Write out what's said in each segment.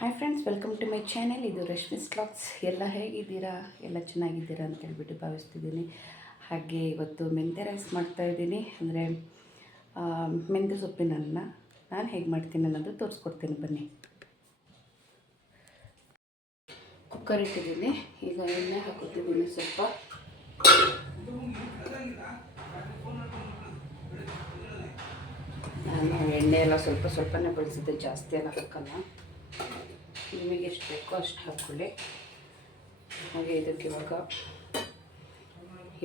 Hi friends welcome to my channel ಇದು ರಶ್ಮಿ ಸ್ಲಾಗ್ಸ್ ಎಲ್ಲ ಹೇಗಿದ್ದೀರಾ? ಎಲ್ಲ ಚೆನ್ನಾಗಿದ್ದೀರಾ ಅಂತ ಹೇಳ್ಬಿಟ್ಟು ಭಾವಿಸ್ತಿದ್ದೀನಿ. ಹಾಗೆ ಇವತ್ತು ಮೆಂತ್ಯ ರೈಸ್ ಮಾಡ್ತಾಯಿದ್ದೀನಿ ಅಂದರೆ ಮೆಂತ್ಯ ಸೊಪ್ಪಿನನ್ನ ನಾನು ಹೇಗೆ ಮಾಡ್ತೀನಿ ಅನ್ನೋದು ತೋರಿಸ್ಕೊಡ್ತೀನಿ ಬನ್ನಿ. ಕುಕ್ಕರ್ ಇಟ್ಟಿದ್ದೀನಿ. ಈಗ ಎಣ್ಣೆ ಹಾಕೋತಿದ್ದೀನಿ ಸ್ವಲ್ಪ. ನಾನು ಎಣ್ಣೆ ಎಲ್ಲ ಸ್ವಲ್ಪ ಸ್ವಲ್ಪನೇ ಬಳಸಿದ್ದೆ. ಜಾಸ್ತಿ ಎಲ್ಲ ಹಾಕಲ್ಲ. ನಿಮಗೆ ಎಷ್ಟು ಬೇಕೋ ಅಷ್ಟು ಹಾಕ್ಕೊಳ್ಳಿ. ಹಾಗೆ ಇದಕ್ಕೆ ಇವಾಗ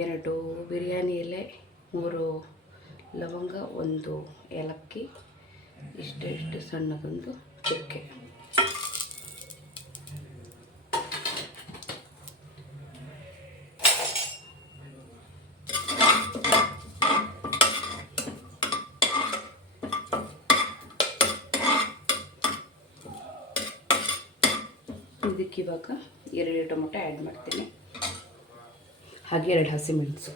ಎರಡು ಬಿರಿಯಾನಿ ಎಲೆ ಮೂರು ಲವಂಗ, ಒಂದು ಏಲಕ್ಕಿ, ಇಷ್ಟು ಇಷ್ಟು ಸಣ್ಣದೊಂದು ಚಕ್ಕೆ ಇದಕ್ಕೆ ಇವಾಗ ಎರಡು ಟೊಮೊಟೊ ಆ್ಯಡ್ ಮಾಡ್ತೀನಿ. ಹಾಗೆ ಎರಡು ಹಸಿಮೆಣಸು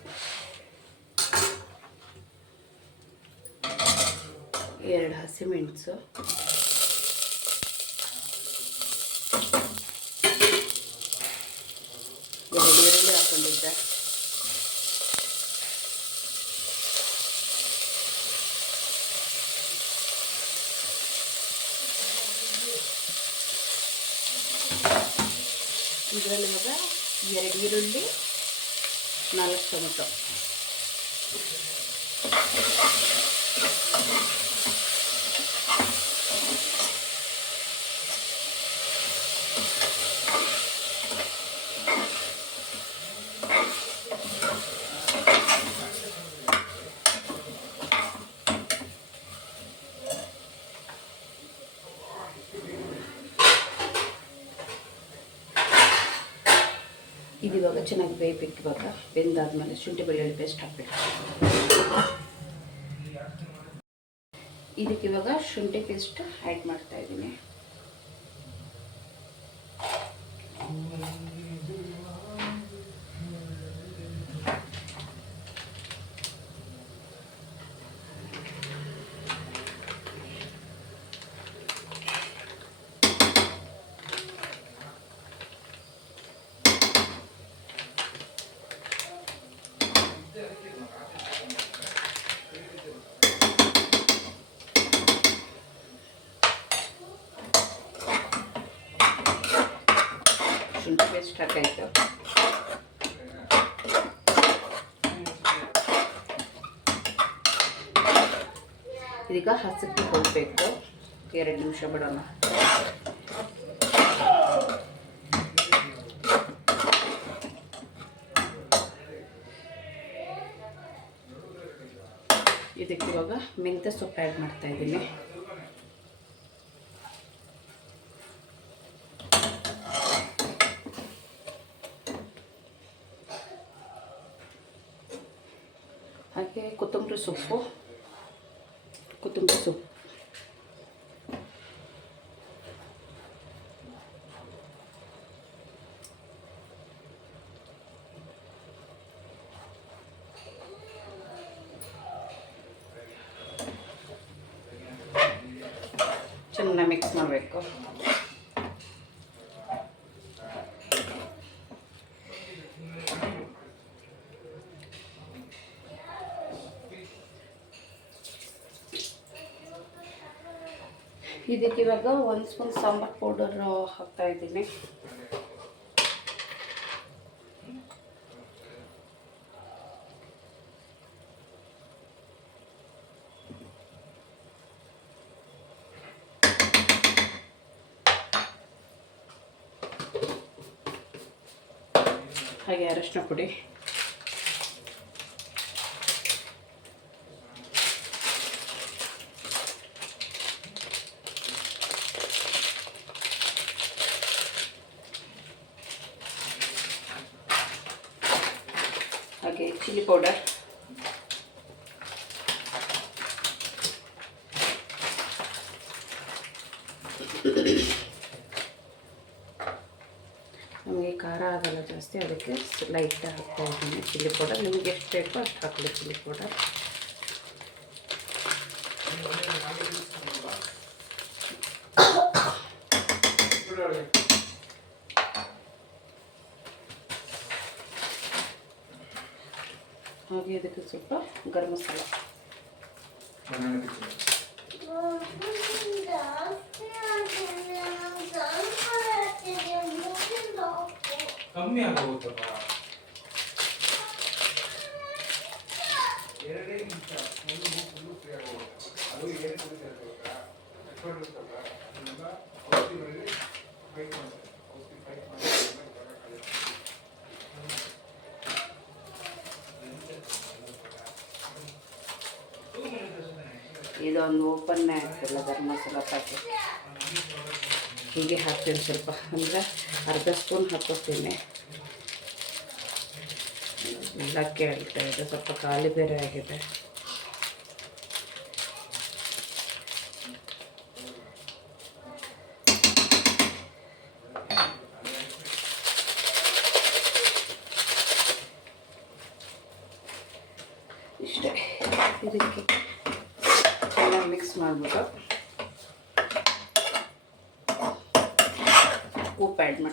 ಎರಡು ಹಸಿಮೆಣಸು ಎರಡು ಈರುಳ್ಳಿ ಹಾಕೊಂಡಿದ್ದೆ. ಇದರಲ್ಲಿ ಇವಾಗ ಎರಡು ಈರುಳ್ಳಿ ನಾಲ್ಕು ಟೊಮೆಟೊ ಇದು ಇವಾಗ ಚೆನ್ನಾಗಿ ಬೇಯಬೇಕು ಇವಾಗ ಬೆಂದಾದ್ಮೇಲೆ ಶುಂಠಿ ಬೆಳ್ಳುಳ್ಳಿ ಪೇಸ್ಟ್ ಹಾಕ್ಬೇಕು. ಇದಕ್ಕೆ ಇವಾಗ ಶುಂಠಿ ಪೇಸ್ಟ್ ಆ್ಯಡ್ ಮಾಡ್ತಾ ಹಾಕಾಯ್ತು ಇದೀಗ ಹಸಕ್ಕೆ ಹೋಗಬೇಕು. ಎರಡು ನಿಮಿಷ ಬಿಡೋಣ. ಇದಕ್ಕೆ ಇವಾಗ ಮೆಂತ್ಯ ಸೊಪ್ಪು ಆ್ಯಡ್ ಮಾಡ್ತಾ ಇದ್ದೀನಿ. ಹಾಗೆ ಕೊತ್ತಂಬರಿ ಸೊಪ್ಪು. ಕೊತ್ತಂಬರಿ ಸೊಪ್ಪು. ಇದಕ್ಕೆ ಇವಾಗ ಒಂದು ಸ್ಪೂನ್ ಸಾಂಬಾರ್ ಪೌಡರ್ ಹಾಕ್ತಾ ಇದ್ದೀನಿ. ಹಾಗೆ ಅರಶಿನ ಪುಡಿ. ಹಾಗೆ ಚಿಲ್ಲಿ ಪೌಡರ್ ನಮಗೆ ಖಾರ ಆಗಲ್ಲ ಜಾಸ್ತಿ ಅದಕ್ಕೆ ಲೈಟ್ ಹಾಕ್ತಾ ಇದ್ದೀನಿ ಚಿಲ್ಲಿ ಪೌಡರ್ ನಿಮಗೆ ಎಷ್ಟು ಬೇಕೋ ಅಷ್ಟು ಹಾಕಲಿ ಚಿಲ್ಲಿ ಪೌಡರ್ ಹಾಗೆ ಇದಕ್ಕೆ ಸ್ವಲ್ಪ ಗರಂ ಮಸಾಲ ಕಮ್ಮಿ ಆಗೋಗುತ್ತಪ್ಪ. ಎರಡೇ ನಿಮಿಷ. ಒಂದು ಫುಲ್ಲು ಫ್ರೀ ಆಗೋಗುತ್ತೆ ಅದು ಏನು ಇರುತ್ತಲ್ಲ ಅದನ್ನೆಲ್ಲ ಔಷಧಿ ಬರೀ ಫೈಟ್ ಮಾಡ್ತಾರೆ. ಔಷಧಿ ಫೈಟ್ ಮಾಡಿ ಇದೊಂದು ಓಪನ್ನೇ ಆಗ್ತಿಲ್ಲ ಗರಂ ಮಸಾಲ ಹೀಗೆ ಹಾಕ್ತೀನಿ ಸ್ವಲ್ಪ, ಅಂದರೆ ಅರ್ಧ ಸ್ಪೂನ್ ಹಾಕೋತೀನಿ. ಎಲ್ಲ ಕೇಳ್ತಾ ಇದೆ, ಸ್ವಲ್ಪ ಖಾಲಿ ಬೇರೆ ಆಗಿದೆ.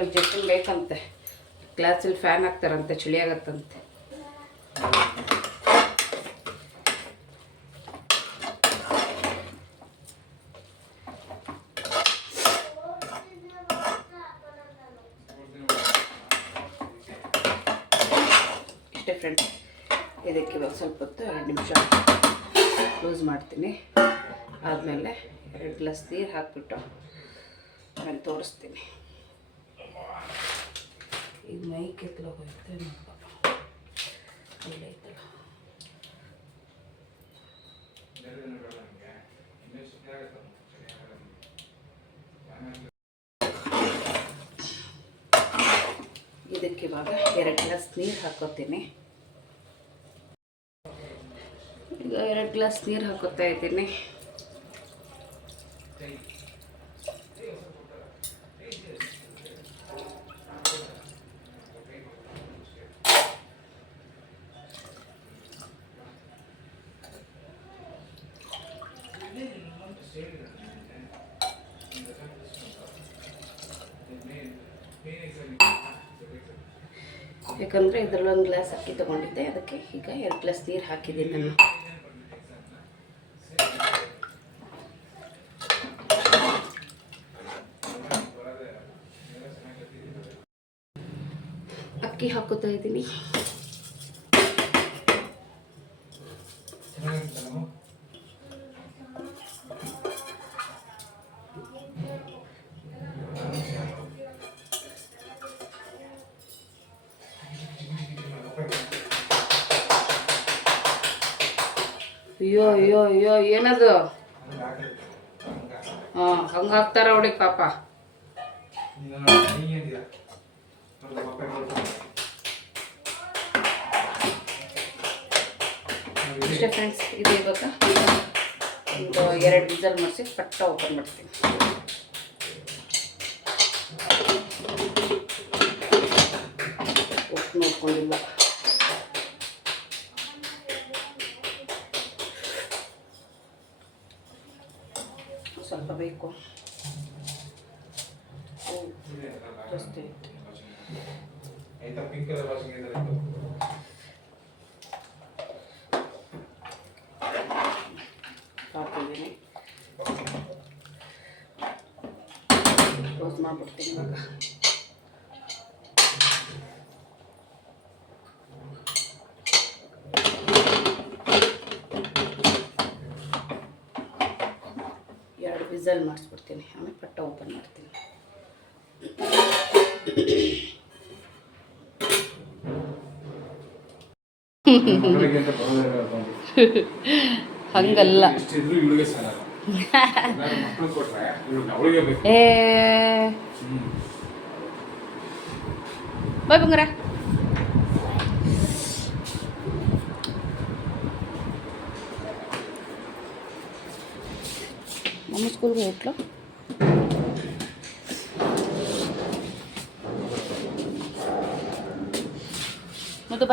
ಅವ್ಳಿಗೆ ಜಟ್ಟಿನ ಬೇಕಂತೆ. ಗ್ಲಾಸಲ್ಲಿ ಫ್ಯಾನ್ ಹಾಕ್ತಾರಂತೆ, ಚಳಿ ಆಗತ್ತಂತೆ. ಇಷ್ಟೇ ಫ್ರೆಂಡ್ಸ್ ಇದಕ್ಕೆ ಇವಾಗ ಸ್ವಲ್ಪ ಹೊತ್ತು ಎರಡು ನಿಮಿಷ ಕ್ಲೋಸ್ ಮಾಡ್ತೀನಿ. ಆದಮೇಲೆ ಎರಡು ಗ್ಲಾಸ್ ನೀರು ಹಾಕ್ಬಿಟ್ಟು ಆಮೇಲೆ ತೋರಿಸ್ತೀನಿ. ಈಗ ಮೈ ಕೆತ್ತಲು ಹೋಗುತ್ತೆ ನೋಡ್ಪಾಪ ಆಗಲ್ಲ ಇದಕ್ಕೆ ಇವಾಗ ಎರಡು ಗ್ಲಾಸ್ ನೀರು ಹಾಕೋತೀನಿ. ಈಗ ಎರಡು ಗ್ಲಾಸ್ ನೀರು ಹಾಕೋತಾ ಇದ್ದೀನಿ. ಯಾಕಂದರೆ ಇದರಲ್ಲಿ ಒಂದು ಗ್ಲಾಸ್ ಅಕ್ಕಿ ತೊಗೊಂಡಿದ್ದೆ. ಅದಕ್ಕೆ ಈಗ ಎರಡು ಗ್ಲಾಸ್ ನೀರು ಹಾಕಿದ್ದೀನಿ ನಾನು. ಅಕ್ಕಿ ಹಾಕೋತಾ ಇದ್ದೀನಿ. ಅಯ್ಯೋ ಅಯ್ಯೋ ಅಯ್ಯೋ, ಏನದು? ಹಾಂ, ಹಂಗೆ ಹಾಕ್ತಾರ ಅವಳಿಗೆ ಪಾಪ. ಇಷ್ಟೇ ಫ್ರೆಂಡ್ಸ್ ಇದು ಇವಾಗ? ಒಂದು ಎರಡು ವಿಸಲ್ ಮಾಡಿಸಿ ಪಟ್ಟ ಓಪನ್ ಮಾಡ್ತೀನಿ. ಉಪ್ಪು ನೋಡ್ಕೊಂಡಿಲ್ಲ. ಸ್ವಲ್ಪ ಬೇಕು. ಜಾಸ್ತಿ ವಿಸಲ್ ಮಾಡಿಸ್ಬಿಡ್ತೀನಿ ಆಮೇಲೆ ಪಟ್ಟ ಓಪನ್ ಮಾಡ್ತೀನಿ ಮಗಳಿಗೆ ಅಂತ ಬರೋದೇ ಇಲ್ಲ ಬಂದು. ಹಂಗಲ್ಲ ಎಷ್ಟಿದ್ರು ಇವಳಿಗೆ ಸಾಲಲ್ಲ ಎಲ್ಲಾರು ಮಕ್ಳು ಕೊಟ್ರೆ ಇವ್ಳಿಗೆ ಅವಳಿಗೆ ಬೇಕು ಏ ಹ್ಮ್. ಬಾಯ್ ಬಂಗಾರ ನಮ್ಮ ಸ್ಕೂಲ್ಗೆ ಹೋಗ್ಲಾ ಮತ್ತು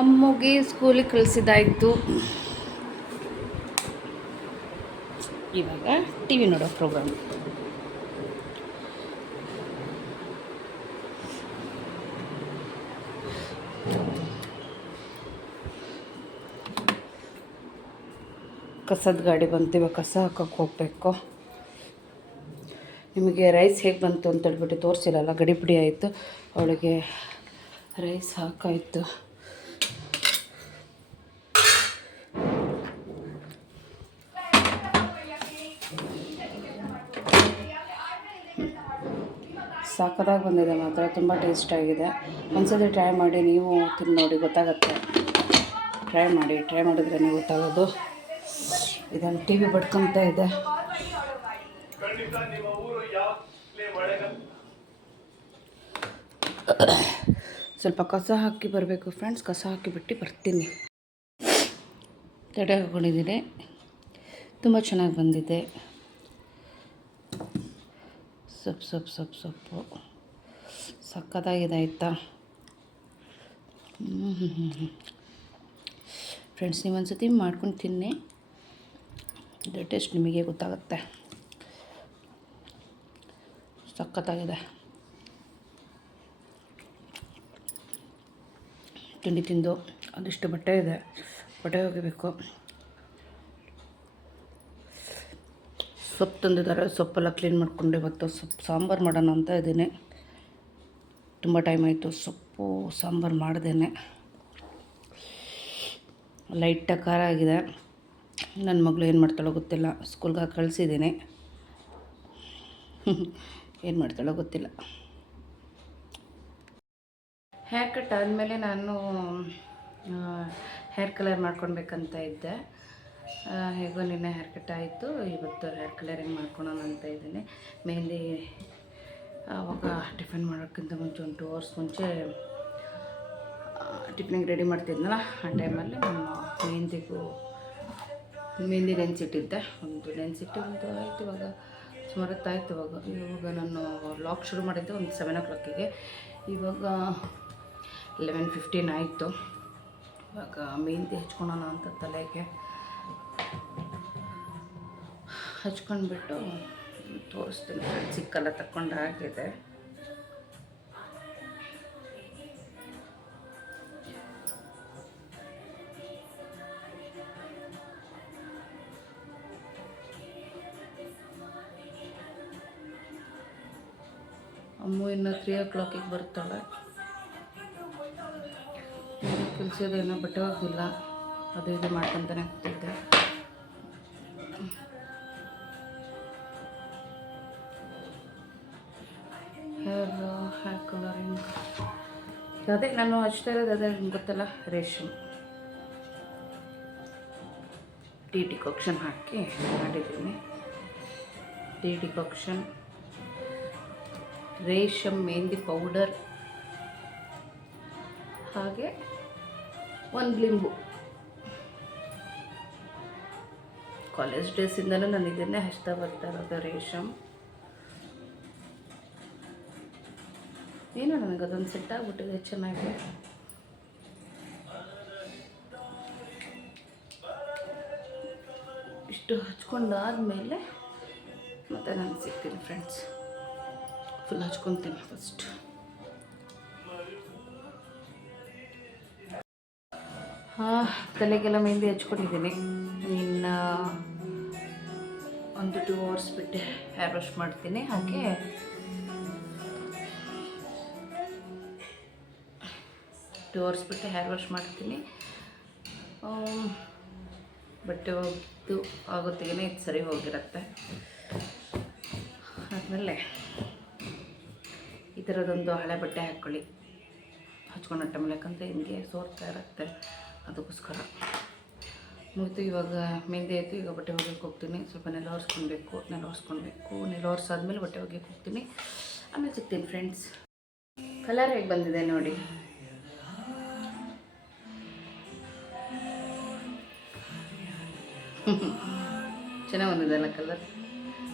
ಅಮ್ಮಗೆ ಸ್ಕೂಲಿಗೆ ಕಳಿಸಿದಾಯಿತು ಇವಾಗ ಟಿ ವಿ ನೋಡೋ ಪ್ರೋಗ್ರಾಮ್ ಕಸದ ಗಾಡಿ ಬಂತು, ಇವಾಗ ಕಸ ಹಾಕಕ್ಕೆ ಹೋಗಬೇಕು. ನಿಮಗೆ ರೈಸ್ ಹೇಗೆ ಬಂತು ಅಂತೇಳ್ಬಿಟ್ಟು ತೋರಿಸಿಲ್ಲಲ್ಲ ಗಡಿಬಿಡಿ ಆಯಿತು. ಅವಳಿಗೆ ರೈಸ್ ಹಾಕಾಯಿತು. ಸಾಕದಾಗಿ ಬಂದಿದೆ ಮಾತ್ರ, ತುಂಬ ಟೇಸ್ಟಾಗಿದೆ ಒಂದ್ಸತಿ ಟ್ರೈ ಮಾಡಿ, ನೀವು ತಿಂದು ನೋಡಿ, ಗೊತ್ತಾಗತ್ತೆ. ಟ್ರೈ ಮಾಡಿ ಟ್ರೈ ಮಾಡಿದ್ರೆ ನೀವು ಗೊತ್ತಾಗೋದು. ಇದನ್ನು ಟಿ ವಿ ಬಡ್ಕೊತ ಇದೆ. ಸ್ವಲ್ಪ ಕಸ ಹಾಕಿ ಬರಬೇಕು ಫ್ರೆಂಡ್ಸ್ ಕಸ ಹಾಕಿಬಿಟ್ಟು ಬರ್ತೀನಿ. ತಡೆ ಹಾಕೊಂಡಿದ್ದೀನಿ ತುಂಬ ಚೆನ್ನಾಗಿ ಬಂದಿದೆ. ಸೊಪ್ಪು ಸೊಪ್ಪು ಸೊಪ್ಪು ಸೊಪ್ಪು. ಸಕ್ಕತ್ತಾಗಿದೆ ಆಯಿತಾ? ಫ್ರೆಂಡ್ಸ್ ನೀವು ಸತಿ ಮಾಡ್ಕೊಂಡು ತಿನ್ನಿ. ಇದು ಟೇಸ್ಟ್ ನಿಮಗೆ ಗೊತ್ತಾಗುತ್ತೆ. ಸಖತ್ತಾಗಿದೆ ತಿಂಡಿ ತಿಂದು ಒಂದಿಷ್ಟು ಬಟ್ಟೆ ಇದೆ. ಬಟ್ಟೆ ಒಗಿಬೇಕು. ಸೊಪ್ಪು ತಂದಿದ್ದಾರೆ. ಸೊಪ್ಪೆಲ್ಲ ಕ್ಲೀನ್ ಮಾಡ್ಕೊಂಡು ಇವತ್ತು. ಸೊಪ್ಪು ಸಾಂಬಾರು ಮಾಡೋಣ ಅಂತ ಇದ್ದೀನಿ. ತುಂಬ ಟೈಮ್ ಆಯಿತು. ಸೊಪ್ಪು, ಸಾಂಬಾರು ಮಾಡ್ದೇನೆ. ಲೈಟಾಗಿ ಖಾರ ಆಗಿದೆ. ನನ್ನ ಮಗಳು ಏನು ಮಾಡ್ತಾಳೋ ಗೊತ್ತಿಲ್ಲ. ಸ್ಕೂಲ್ಗೆ ಕಳಿಸಿದ್ದೀನಿ. ಏನು ಮಾಡ್ತಾಳೋ ಗೊತ್ತಿಲ್ಲ. ಹೇರ್ ಕಟ್ ಆದಮೇಲೆ ನಾನು ಹೇರ್ ಕಲರ್ ಮಾಡ್ಕೊಳ್ಬೇಕಂತ ಇದ್ದೆ. ಹೇಗೋ ನಿನ್ನೆ ಹೇರ್ ಕಟ್ ಆಯಿತು. ಇವತ್ತು ಹೇರ್ ಕಲರಿಂಗ್ ಮಾಡ್ಕೊಳೋಣ ಅಂತ ಇದ್ದೀನಿ. ಮೆಹಂದಿ ಅವಾಗ ಟಿಫನ್ ಮಾಡೋಕ್ಕಿಂತ ಮುಂಚೆ ಒಂದು ಟೂ ಅವರ್ಸ್ ಮುಂಚೆ ಟಿಫಿನಿಗೆ ರೆಡಿ ಮಾಡ್ತಿದ್ನಲ್ಲ, ಆ ಟೈಮಲ್ಲಿ ನಾನು ಮೆಹಂದಿಗೂ ಮೆಹಂದಿ ನೆನೆಸಿಟ್ಟಿದ್ದೆ ಒಂದು ನೆನೆಸಿಟ್ಟು ಒಂದು ಆಯಿತು ಇವಾಗ, ಸುಮಾರು ಹೊತ್ತಾಯ್ತು ಇವಾಗ. ಇವಾಗ ನಾನು ಲಾಕ್ ಶುರು ಮಾಡಿದ್ದೆ ಒಂದು ಸೆವೆನ್ ಓ ಕ್ಲಾಕಿಗೆ ಇವಾಗ ಲೆವೆನ್ ಫಿಫ್ಟೀನ್ ಆಯಿತು. ಇವಾಗ ಮೆಹಂದಿ ಹಚ್ಕೊಳೋಣ ಅಂತ ತಲೆಗೆ. ಹಚ್ಕೊಂಡ್ಬಿಟ್ಟು ತೋರಿಸ್ತೀನಿ ಚಿಕ್ಕಲ್ಲ ಹಾಕಿದೆ ಅಮ್ಮು ಇನ್ನು ತ್ರೀ ಓ ಕ್ಲಾಕಿಗೆ ಬರ್ತಾಳೆ. ಕೆಲಸದೇನೋ ಬಟ್ಟೆ ಹೋಗಿಲ್ಲ ಅದು ಇದು ಮಾಡ್ಕೊತಾನೆ ಕೂತಿದ್ದೆ. ನಾನು ಹಚ್ತಾ ಇರೋದು ಅದೇ ನಿಮ್ಗೆ ಗೊತ್ತಲ್ಲ? ರೇಷ್ಮೆ. ಟೀ ಡಿಕಾಕ್ಷನ್ ಹಾಕಿ ಮಾಡಿದ್ದೀನಿ. ಟೀ ಡಿಕಾಕ್ಷನ್ ರೇಷಮ್, ಮೆಹಂದಿ ಪೌಡರ್, ಹಾಗೆ ಒಂದು ಲಿಂಬು. ಕಾಲೇಜ್ ಡೇಸಿಂದಲೂ ನಾನು ಇದನ್ನೇ ಹಚ್ತಾ ಬರ್ತಾ ಇರೋದು ರೇಷಮ್. ಏನೋ ನನಗೆ ಅದೊಂದು ಸೆಟ್ ಆಗಿಬಿಟ್ಟಿದೆ ಚೆನ್ನಾಗಿ. ಇಷ್ಟು ಹಚ್ಕೊಂಡಾದ್ಮೇಲೆ ಮತ್ತೆ ನಾನು ಸಿಗ್ತೀನಿ ಫ್ರೆಂಡ್ಸ್ ಫುಲ್ ಹಚ್ಕೊತೀನಿ ಫಸ್ಟ್ ಹಾಂ, ತಲೆಗೆಲ್ಲ ಮೆಹಂದಿ ಹಚ್ಕೊಂಡಿದ್ದೀನಿ. ಇನ್ನು ಒಂದು ಟೂ ಅವರ್ಸ್ ಬಿಟ್ಟು ಹೇರ್ ವಾಶ್ ಮಾಡ್ತೀನಿ. ಹಾಗೆ ಟೂ ಒರೆಸ್ಬಿಟ್ಟು ಬಿಟ್ಟು ಹೇರ್ ವಾಶ್ ಮಾಡ್ತೀನಿ. ಬಟ್ಟೆ ಒಗೆದು ಆಗೋತ್ತಿಗೆ ಇದು ಸರಿ ಹೋಗಿರುತ್ತೆ. ಆದಮೇಲೆ ಈ ಥರದೊಂದು ಹಳೆ ಬಟ್ಟೆ ಹಾಕ್ಕೊಳ್ಳಿ ಹಚ್ಕೊಂಡು ಅಟ್ಟ ಯಾಕಂದರೆ ಹಿಂಗೆ ಸೋರ್ತಾ ಇರುತ್ತೆ. ಅದಕ್ಕೋಸ್ಕರ. ಮುಗಿತು ಇವಾಗ ಮೆಹಂದಿ ಆಯಿತು, ಈಗ ಬಟ್ಟೆ ಒಗೆಯಕ್ಕೆ ಹೋಗ್ತೀನಿ. ಸ್ವಲ್ಪ ನೆಲ ಒರೆಸ್ಕೊಳ್ಬೇಕು ನೆಲ ಒರೆಸ್ಕೊಳ್ಬೇಕು ನೆಲ ಒರೆಸಾದ್ಮೇಲೆ ಬಟ್ಟೆ ಒಗೆಯಕ್ಕೆ ಹೋಗ್ತೀನಿ. ಆಮೇಲೆ ಸಿಗ್ತೀನಿ ಫ್ರೆಂಡ್ಸ್ ಕಲರ್ ಹೇಗೆ ಬಂದಿದೆ ನೋಡಿ? ಚೆನ್ನಾಗಿ ಬಂದಿದೆ ಅಲ್ಲ ಕಲರ್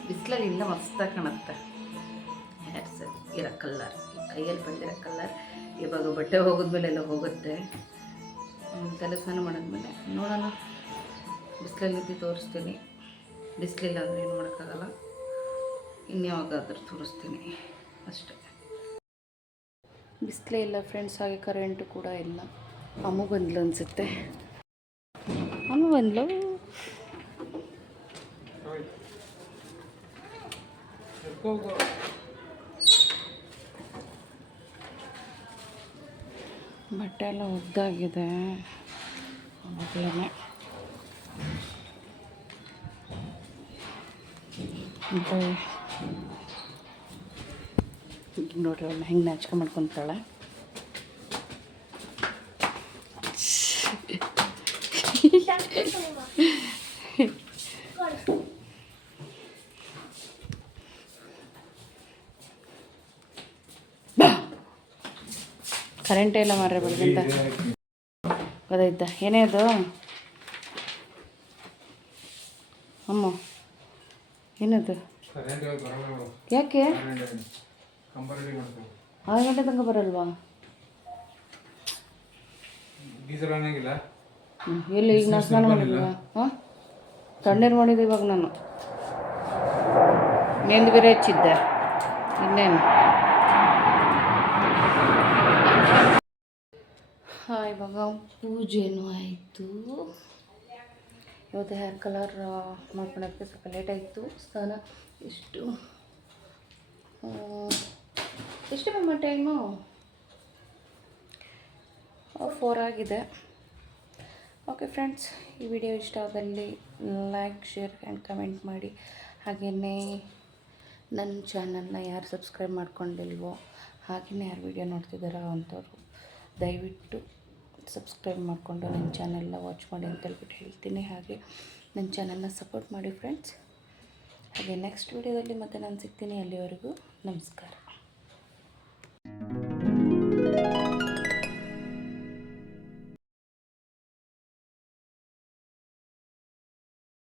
ಬಿಸ್ಲಲ್ಲಿ ಇಲ್ಲ ಮಸ್ತಾಗಿ ಕಾಣುತ್ತೆ. ಹೇರ್ಸ್ ಇರೋ ಕಲ್ಲರ್ ಕೈಯಲ್ಲಿ ಬಂದಿರೋ ಕಲ್ಲರ್ ಇವಾಗ ಬಟ್ಟೆ ಹೋಗಿದ್ಮೇಲೆ ಎಲ್ಲ ಹೋಗುತ್ತೆ ತಲೆ ಸ್ನಾನ ಮಾಡಿದ್ಮೇಲೆ ನೋಡೋಣ. ಬಿಸ್ಲಲ್ಲಿ ಬಿ ತೋರಿಸ್ತೀನಿ. ಬಿಸಿಲಿಲ್ಲ ಅಂದರೆ ಏನು ಮಾಡೋಕ್ಕಾಗಲ್ಲ. ಇನ್ಯಾವಾಗಾದ್ರೂ ತೋರಿಸ್ತೀನಿ. ಅಷ್ಟೇ. ಬಿಸಿಲೇ ಇಲ್ಲ ಫ್ರೆಂಡ್ಸ್ ಹಾಗೆ ಕರೆಂಟು ಕೂಡ ಇಲ್ಲ. ಅಮ್ಮ ಬಂದ್ಲು ಅನಿಸುತ್ತೆ. ಅಮ್ಮ ಬಂದ್ಲು. ಬಟ್ಟೆ ಎಲ್ಲ ಉದ್ದಾಗಿದೆ ಮೊದಲೇ ನೋಡ್ರಿ ಅವಳು ಹೆಂಗೆ ನಾಚಿಕೆ ಕರೆಂಟೇ ಇಲ್ಲ ಮಾರ್ರೆ ಬೆಳಗಿಂದ. ಗೊತ್ತಾಯ್ತಾ? ಏನೇ ಅದು? ಅಮ್ಮ, ಏನದು? ಯಾಕೆ? ಆರು ಗಂಟೆ ತನಕ ಬರಲ್ವಾ? ಎಲ್ಲಿ ಈಗ ನಾನು ಸ್ನಾನ ಮಾಡಿದ್ವಾ ಹಾಂ? ತಣ್ಣೀರು ಮಾಡಿದ್ದೆ ಇವಾಗ ನಾನು. ನೆಂದು ಬೇರೆ ಹಚ್ಚಿದ್ದೆ. ಇನ್ನೇನು ಹಾಂ ಇವಾಗ ಪೂಜೆನೂ ಆಯಿತು. ಇವತ್ತು ಹೇರ್ ಕಲರ್ ಮಾಡ್ಕೊಳಕ್ಕೆ ಸ್ವಲ್ಪ ಲೇಟ್ ಆಯಿತು. ಸ್ನಾನ ಎಷ್ಟು ಎಷ್ಟು ಮ್ಯಾಮ್ ಟೈಮು ಫೋರ್ ಆಗಿದೆ. ಓಕೆ ಫ್ರೆಂಡ್ಸ್ ಈ ವಿಡಿಯೋ ಇಷ್ಟ ಆದಲ್ಲಿ ಲೈಕ್ ಶೇರ್ ಆ್ಯಂಡ್ ಕಮೆಂಟ್ ಮಾಡಿ. ಹಾಗೆಯೇ ನನ್ನ ಚಾನಲ್ನ ಯಾರು ಸಬ್ಸ್ಕ್ರೈಬ್ ಮಾಡ್ಕೊಂಡಿಲ್ವೋ ಹಾಗೆಯೇ ಯಾರು ವಿಡಿಯೋ ನೋಡ್ತಿದ್ದಾರೋ ಅಂಥವ್ರು ದಯವಿಟ್ಟು ಸಬ್ಸ್ಕ್ರೈಬ್ ಮಾಡಿಕೊಂಡು ನನ್ನ ಚಾನೆಲ್ನ ವಾಚ್ ಮಾಡಿ ಅಂತ ಹೇಳ್ಬಿಟ್ಟು ಹೇಳ್ತೀನಿ. ಹಾಗೆ ನನ್ನ ಚಾನಲ್ನ ಸಪೋರ್ಟ್ ಮಾಡಿ ಫ್ರೆಂಡ್ಸ್ ಹಾಗೆ ನೆಕ್ಸ್ಟ್ ವೀಡಿಯೋದಲ್ಲಿ ಮತ್ತೆ ನಾನು ಸಿಗ್ತೀನಿ ಅಲ್ಲಿವರೆಗೂ. ನಮಸ್ಕಾರ.